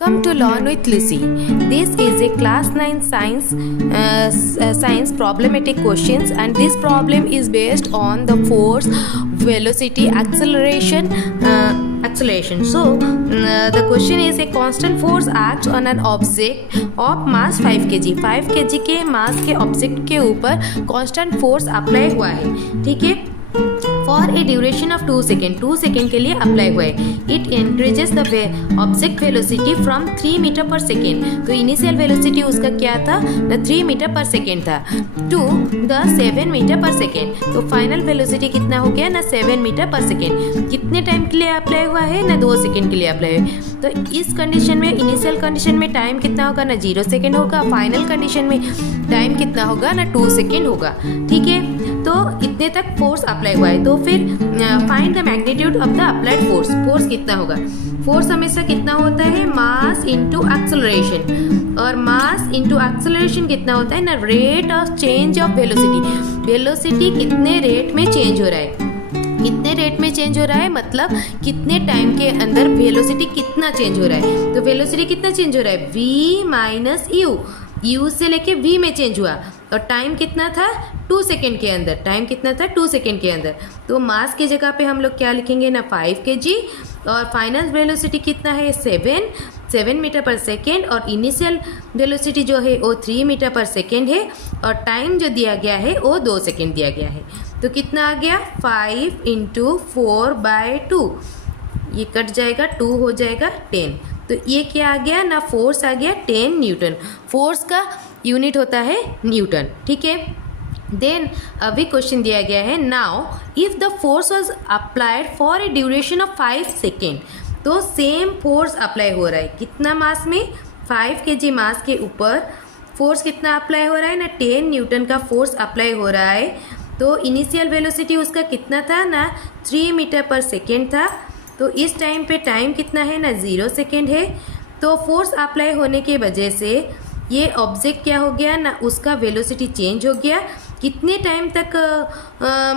Welcome to Learn with Lucy. This is a class 9 science problematic questions, and this problem is based on the force, velocity, acceleration. So the question is, a constant force acts on an object of mass 5 kg. 5 kg के मास के object के ऊपर constant force apply हुआ है, ठीक है, for a duration of 2 second, 2 second के लिए अप्लाई हुआ है. It increases the object velocity from 3 metre per second. तो इनिशियल वेलोसिटी उसका क्या था ना, 3 मीटर पर सेकेंड था, to the 7 metre per second. तो फाइनल वेलोसिटी कितना हो गया ना, 7 मीटर पर सेकेंड. कितने टाइम के लिए अप्लाई हुआ है ना, 2 सेकेंड के लिए अप्लाई हुआ है. तो इस कंडीशन में, इनिशियल कंडीशन में टाइम कितना होगा ना, 0 सेकेंड होगा. फाइनल कंडीशन में टाइम कितना होगा ना, 2 सेकेंड होगा, ठीक है. तो इतने तक फोर्स अप्लाई हुआ है. तो फिर find the magnitude of the applied force. Force कितना होगा, फोर्स हमेशा कितना होता है, मास इनटू एक्सेलरेशन. और मास इनटू एक्सेलरेशन कितना होता है ना, rate of change of velocity. Velocity कितने रेट में चेंज हो रहा है, कितने रेट में चेंज हो रहा है, मतलब कितने टाइम के अंदर वेलोसिटी कितना चेंज हो रहा है. तो वेलोसिटी कितना चेंज हो रहा है, v माइनस यू. यू से लेके v में चेंज हुआ. और टाइम कितना था, 2 सेकेंड के अंदर. टाइम कितना था, 2 सेकेंड के अंदर. तो मास की जगह पे हम लोग क्या लिखेंगे ना, 5 kg. और फाइनल वेलोसिटी कितना है, 7 मीटर पर सेकेंड. और इनिशियल वेलोसिटी जो है वो 3 मीटर पर सेकेंड है. और टाइम जो दिया गया है वो 2 सेकेंड दिया गया है. तो कितना आ गया, 5 इंटू 4/2. ये कट जाएगा, 2 हो जाएगा 10. तो ये क्या आ गया ना, फोर्स आ गया 10 न्यूटन. फोर्स का यूनिट होता है न्यूटन, ठीक है. देन अभी क्वेश्चन दिया गया है, now if the force was applied for a duration of 5 second. तो सेम फोर्स अप्लाई हो रहा है कितना मास में, 5 kg मास के ऊपर फोर्स कितना अप्लाई हो रहा है ना, 10 न्यूटन का फोर्स अप्लाई हो रहा है. तो इनिशियल वेलोसिटी उसका कितना था ना, 3 मीटर पर सेकेंड था. तो इस टाइम पे टाइम कितना है ना, 0 सेकेंड है. तो फोर्स अप्लाई होने के वजह से ये ऑब्जेक्ट क्या हो गया ना, उसका वेलोसिटी चेंज हो गया. कितने टाइम तक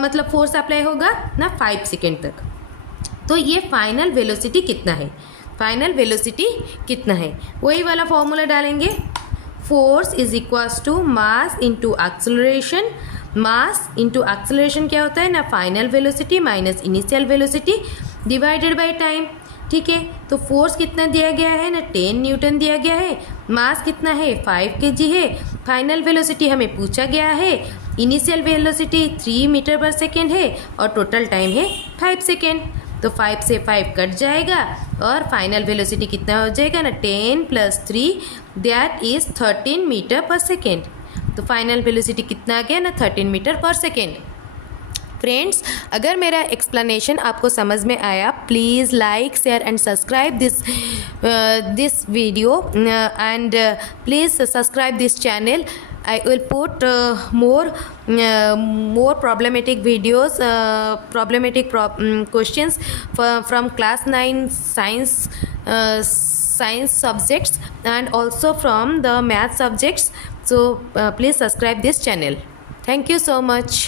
मतलब फोर्स अप्लाई होगा ना, 5 सेकेंड तक. तो ये फाइनल वेलोसिटी कितना है, फाइनल वेलोसिटी कितना है, वही वाला फॉर्मूला डालेंगे. Force is equals to mass into acceleration. Mass into acceleration क्या होता है ना, final velocity minus initial velocity divided by time, ठीक है. तो फोर्स कितना दिया गया है ना, 10 न्यूटन दिया गया है. मास कितना है, 5 kg है. फाइनल वेलोसिटी हमें पूछा गया है. Initial velocity 3 metre per second है. और टोटल टाइम है 5 सेकेंड. तो 5 से 5 कट जाएगा. और फाइनल वेलोसिटी कितना हो जाएगा ना, 10 + 3 that is 13 metre per second. तो फाइनल वेलोसिटी कितना आ गया ना, 13 मीटर पर सेकेंड. फ्रेंड्स, अगर मेरा एक्सप्लेनेशन आपको समझ में आया, please like, share and subscribe this video and please subscribe this channel. I will put more problematic videos, problematic questions from class 9 science subjects and also from the math subjects. So please subscribe this channel. Thank you so much.